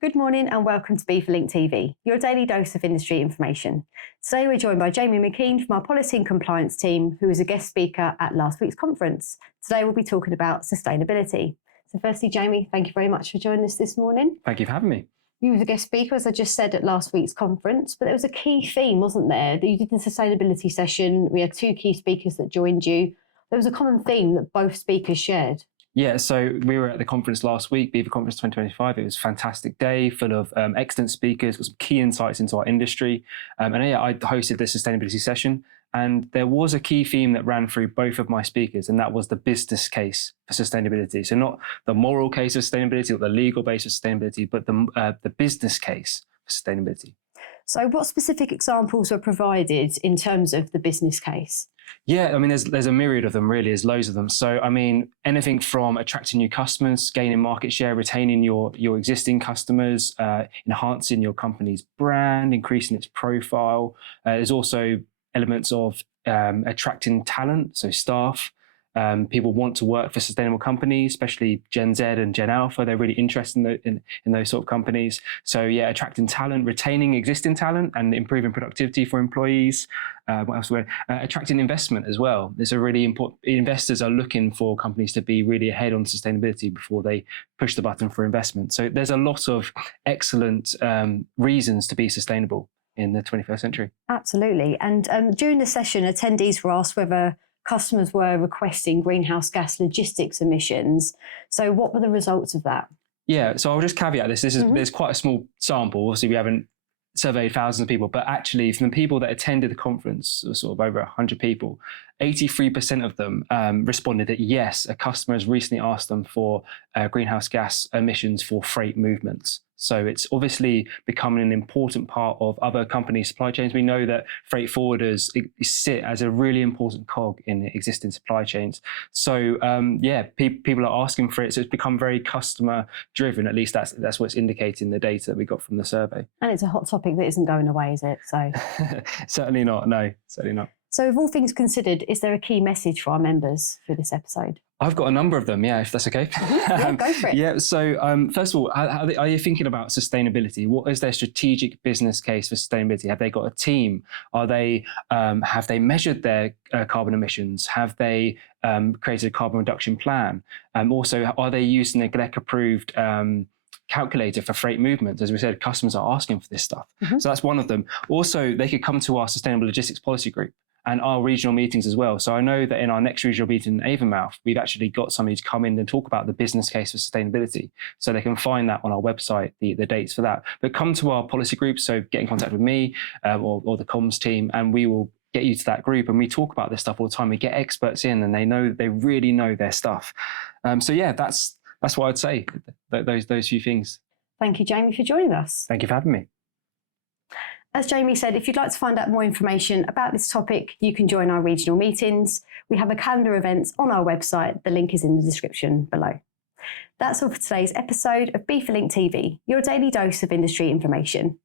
Good morning and welcome to BIFA Link TV, your daily dose of industry information. Today we're joined by Jamie McKean from our Policy and Compliance team, who was a guest speaker at last week's conference. Today we'll be talking about sustainability. So firstly, Jamie, thank you very much for joining us this morning. Thank you for having me. You were the guest speaker, as I just said, at last week's conference, but there was a key theme, wasn't there? That you did the sustainability session. We had two key speakers that joined you. There was a common theme that both speakers shared. Yeah, so we were at the conference last week, BIFA Conference 2025. It was a fantastic day full of excellent speakers, got some key insights into our industry. I hosted the sustainability session, and there was a key theme that ran through both of my speakers, and that was the business case for sustainability. So not the moral case of sustainability or the legal base of sustainability, but the business case for sustainability. So what specific examples were provided in terms of the business case? Yeah, I mean, there's a myriad of them, really. There's loads of them. So, I mean, anything from attracting new customers, gaining market share, retaining your existing customers, enhancing your company's brand, increasing its profile. There's also elements of attracting talent, so staff. People want to work for sustainable companies, especially Gen Z and Gen Alpha. They're really interested in those sort of companies. So yeah, attracting talent, retaining existing talent, and improving productivity for employees. What else? Attracting investment as well. It's a really important. Investors are looking for companies to be really ahead on sustainability before they push the button for investment. So there's a lot of excellent reasons to be sustainable in the 21st century. Absolutely. And during the session, attendees were asked whether customers were requesting greenhouse gas logistics emissions. So what were the results of that? Yeah, so I'll just caveat this. There's quite a small sample. Obviously, we haven't surveyed thousands of people, but actually from the people that attended the conference, sort of over 100 people, 83% of them responded that yes, a customer has recently asked them for greenhouse gas emissions for freight movements. So it's obviously becoming an important part of other companies' supply chains. We know that freight forwarders sit as a really important cog in existing supply chains. So people are asking for it. So it's become very customer driven. At least that's what's indicating the data that we got from the survey. And it's a hot topic that isn't going away, is it? So Certainly not. No, certainly not. So with all things considered, is there a key message for our members for this episode? I've got a number of them, yeah, if that's okay. Yeah, go for it. Yeah, so first of all, how are you thinking about sustainability? What is their strategic business case for sustainability? Have they got a team? Have they measured their carbon emissions? Have they created a carbon reduction plan? Also, are they using a GLEC-approved calculator for freight movements? As we said, customers are asking for this stuff. So that's one of them. Also, they could come to our Sustainable Logistics Policy Group and our regional meetings as well. So I know that in our next regional meeting in Avonmouth, we've actually got somebody to come in and talk about the business case for sustainability. So they can find that on our website, the dates for that. But come to our policy group, so get in contact with me or the comms team, and we will get you to that group. And we talk about this stuff all the time. We get experts in and they really know their stuff. So yeah, that's what I'd say, those few things. Thank you, Jamie, for joining us. Thank you for having me. As Jamie said, if you'd like to find out more information about this topic, you can join our regional meetings. We have a calendar of events on our website. The link is in the description below. That's all for today's episode of BIFA Link TV, your daily dose of industry information.